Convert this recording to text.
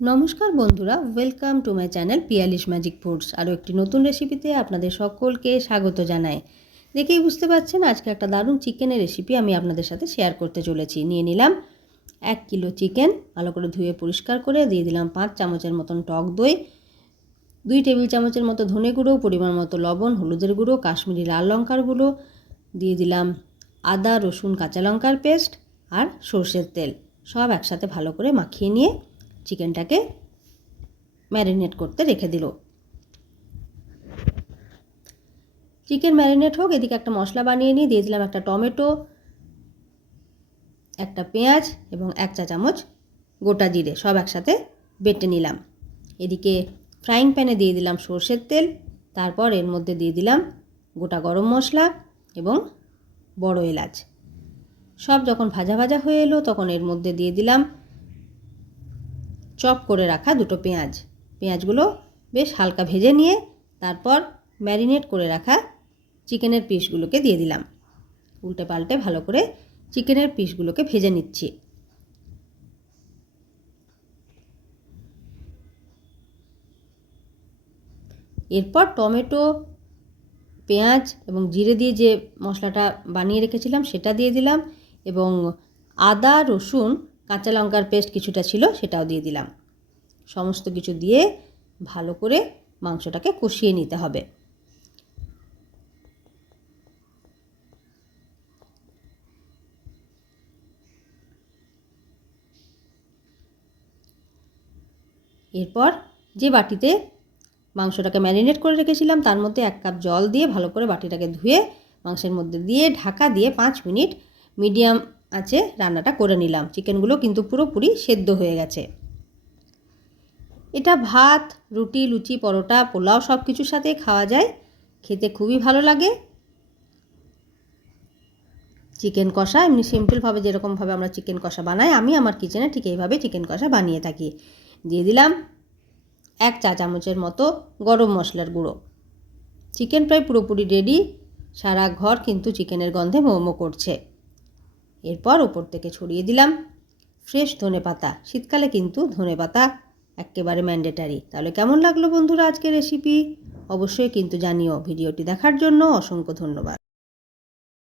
নমস্কার বন্ধুরা, welcome to my channel Piyali's magic foods. আরও একটি নতুন রেসিপিতে আপনাদের সকলকে স্বাগত জানাই। দেখেই বুঝতে পারছেন আজকে একটা দারুণ চিকেনের রেসিপি আমি আপনাদের সাথে শেয়ার করতে চলেছি। নিয়ে নিলাম 1 কিলো চিকেন, ভালো করে ধুয়ে পরিষ্কার করে দিয়ে দিলাম 5 চামচের মতন টক দই, 2 টেবিল চামচের মতো ধনে গুঁড়ো, পরিমাণ মতো লবণ, হলুদের গুঁড়ো, কাশ্মীরি লাল লঙ্কার গুঁড়ো, দিয়ে দিলাম আদা রসুন কাঁচা লঙ্কার পেস্ট আর সর্ষের তেল। সব একসাথে ভালো করে মাখিয়ে নিয়ে চিকেনটাকে ম্যারিনেট করতে রেখে দিল। চিকেন ম্যারিনেট হোক, এদিকে একটা মশলা বানিয়ে নিয়ে দিয়ে দিলাম একটা টমেটো, একটা পেঁয়াজ এবং 1 চা চামচ গোটা জিরে, সব একসাথে বেটে নিলাম। এদিকে ফ্রাইং প্যানে দিয়ে দিলাম সর্ষের তেল, তারপর এর মধ্যে দিয়ে দিলাম গোটা গরম মশলা এবং বড় এলাচ। সব যখন ভাজা ভাজা হয়ে এলো তখন এর মধ্যে দিয়ে দিলাম চপ করে রাখা 2টো পেঁয়াজ। পেঁয়াজগুলো বেশ হালকা ভেজে নিয়ে তারপর ম্যারিনেট করে রাখা চিকেনের পিসগুলোকে দিয়ে দিলাম। উল্টে পাল্টে ভালো করে চিকেনের পিসগুলোকে ভেজে নিচ্ছি। এরপর টমেটো, পেঁয়াজ এবং জিরে দিয়ে যে মশলাটা বানিয়ে রেখেছিলাম সেটা দিয়ে দিলাম এবং আদা রসুন কাঁচা লঙ্কার পেস্ট কিছুটা ছিল সেটাও দিয়ে দিলাম। সমস্ত কিছু দিয়ে ভালো করে মাংসটাকে কষিয়ে নিতে হবে। এরপর যে বাটিতে মাংসটাকে ম্যারিনেট করে রেখেছিলাম তার মধ্যে 1 কাপ জল দিয়ে ভালো করে বাটিটাকে ধুয়ে মাংসের মধ্যে দিয়ে ঢাকা দিয়ে 5 মিনিট মিডিয়াম আঁচে রান্নাটা করে নিলাম। চিকেনগুলো কিন্তু পুরোপুরি সেদ্ধ হয়ে গেছে। এটা ভাত, রুটি, লুচি, পরোটা, পোলাও সব কিছুর সাথে খাওয়া যায়, খেতে খুবই ভালো লাগে। চিকেন কষা এমনি সিম্পলভাবে যেরকমভাবে আমরা চিকেন কষা বানাই, আমি আমার কিচেনে ঠিক এইভাবে চিকেন কষা বানিয়ে থাকি। দিয়ে দিলাম 1 চা চামচের মতো গরম মশলার গুঁড়ো। চিকেন প্রায় পুরোপুরি রেডি, সারা ঘর কিন্তু চিকেনের গন্ধে মোমো করছে। এরপর ওপর থেকে ছড়িয়ে দিলাম ফ্রেশ ধনেপাতা। শীতকালে কিন্তু ধনেপাতা একেবারে ম্যান্ডেটারি। তাহলে কেমন লাগলো বন্ধুরা আজকের রেসিপি? অবশ্যই কিন্তু জানিও। ভিডিওটি দেখার জন্য অসংখ্য ধন্যবাদ।